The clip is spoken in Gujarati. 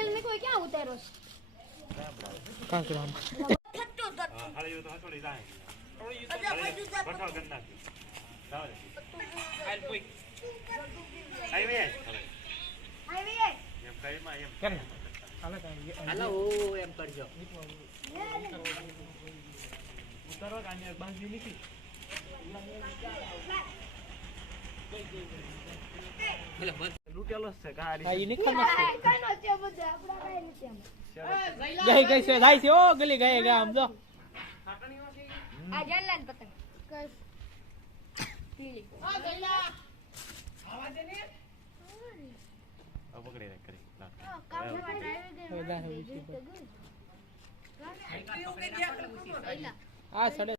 પાછળ ને કોઈ ક્યાં ઉતારો કાંકરા હાલે તો થોડી જાય બઠો ગંદા જાવ રે આલ કોઈ આઈ એમ કઈ માં એમ કેમ હાલો એમ કરજો ઉતારવા કાને બાંધી નીકળી લૂટેલો છે ગાડી આ ઈ નીકળ નથી કઈ નો છે બધા આપડા કઈ નથી ગઈ ગઈ છે જાય છે ઓ ગલી ગઈ ગયા આમ જો આ જલ્લાન પતંગ કસ પીલી આ ગલ્લા આવા દે ને આ પકડી રાખ કરી કામ ડ્રાઈવર આ સડે